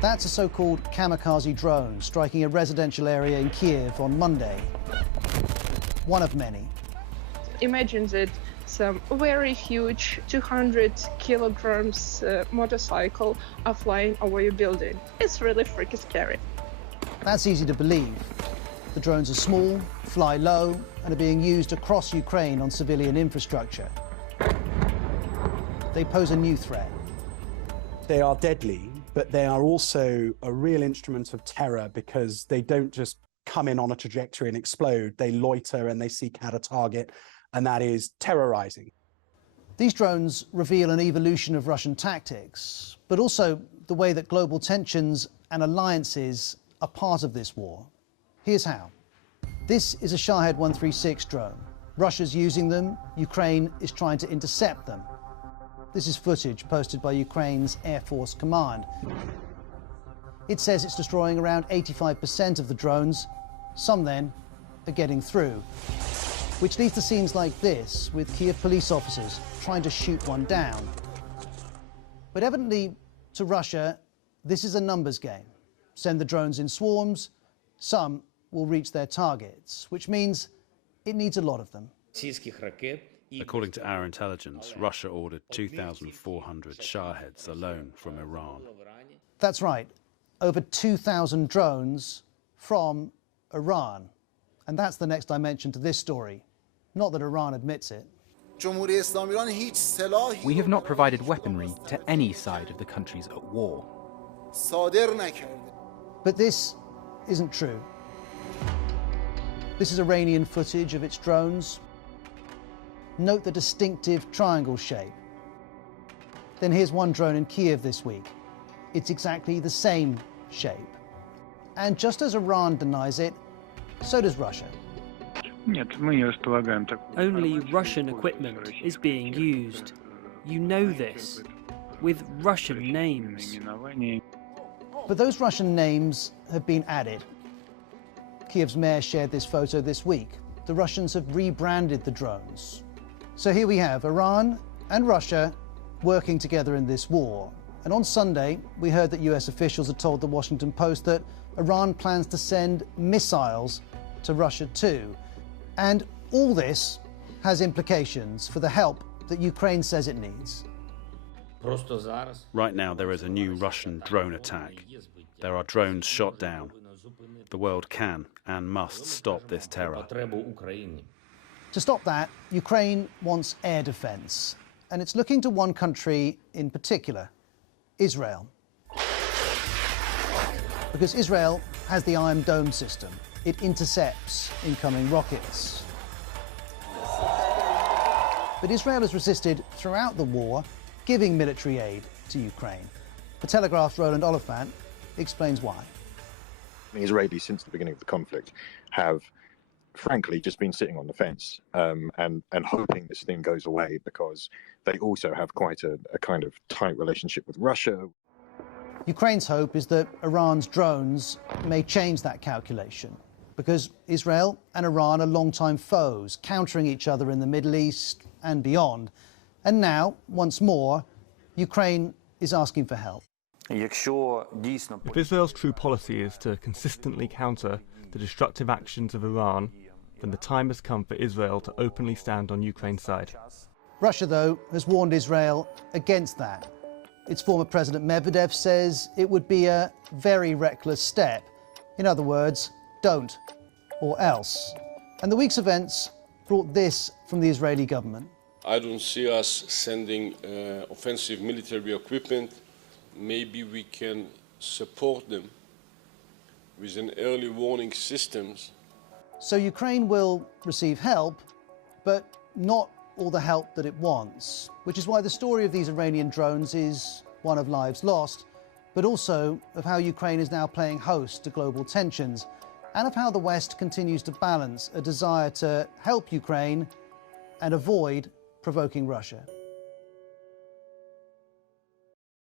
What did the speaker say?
That's a so-called kamikaze drone striking a residential area in Kiev on Monday. One of many. Imagine that some very huge 200 kilograms motorcycle are flying over your building. It's really freaking scary. That's easy to believe. The drones are small, fly low, and are being used across Ukraine on civilian infrastructure. They pose a new threat. They are deadly, but they are also a real instrument of terror because they don't just come in on a trajectory and explode. They loiter and they seek out a target, and that is terrorizing. These drones reveal an evolution of Russian tactics, but also the way that global tensions and alliances are part of this war. Here's how. This is a Shahed 136 drone. Russia's using them. Ukraine is trying to intercept them. This is footage posted by Ukraine's Air Force Command. It says it's destroying around 85% of the drones. Some then are getting through, which leads to scenes like this with Kiev police officers trying to shoot one down. But evidently, to Russia, this is a numbers game. Send the drones in swarms, some will reach their targets, which means it needs a lot of them. According to our intelligence, Russia ordered 2,400 Shaheds alone from Iran. That's right, over 2,000 drones from Iran. And that's the next dimension to this story. Not that Iran admits it. We have not provided weaponry to any side of the countries at war. But this isn't true. This is Iranian footage of its drones. Note the distinctive triangle shape. Then here's one drone in Kiev this week. It's exactly the same shape. And just as Iran denies it, so does Russia. Only Russian equipment is being used. You know this, with Russian names. But those Russian names have been added. Kiev's mayor shared this photo this week. The Russians have rebranded the drones. So here we have Iran and Russia working together in this war. And on Sunday, we heard that US officials had told the Washington Post that Iran plans to send missiles to Russia too. And all this has implications for the help that Ukraine says it needs. Right now, there is a new Russian drone attack. There are drones shot down. The world can and must stop this terror. To stop that, Ukraine wants air defense, and it's looking to one country in particular, Israel. Because Israel has the Iron Dome system. It intercepts incoming rockets. But Israel has resisted throughout the war, giving military aid to Ukraine. The Telegraph's Roland Oliphant explains why. The Israelis, since the beginning of the conflict, have frankly just been sitting on the fence and hoping this thing goes away, because they also have quite a kind of tight relationship with Russia. Ukraine's hope is that Iran's drones may change that calculation, because Israel and Iran are longtime foes, countering each other in the Middle East and beyond. And now, once more, Ukraine is asking for help. If Israel's true policy is to consistently counter the destructive actions of Iran, then the time has come for Israel to openly stand on Ukraine's side. Russia, though, has warned Israel against that. Its former President Medvedev says it would be a very reckless step. In other words, don't, or else. And the week's events brought this from the Israeli government. I don't see us sending offensive military equipment. Maybe we can support them with an early warning systems. So Ukraine will receive help, but not all the help that it wants, which is why the story of these Iranian drones is one of lives lost, but also of how Ukraine is now playing host to global tensions, and of how the West continues to balance a desire to help Ukraine and avoid provoking Russia.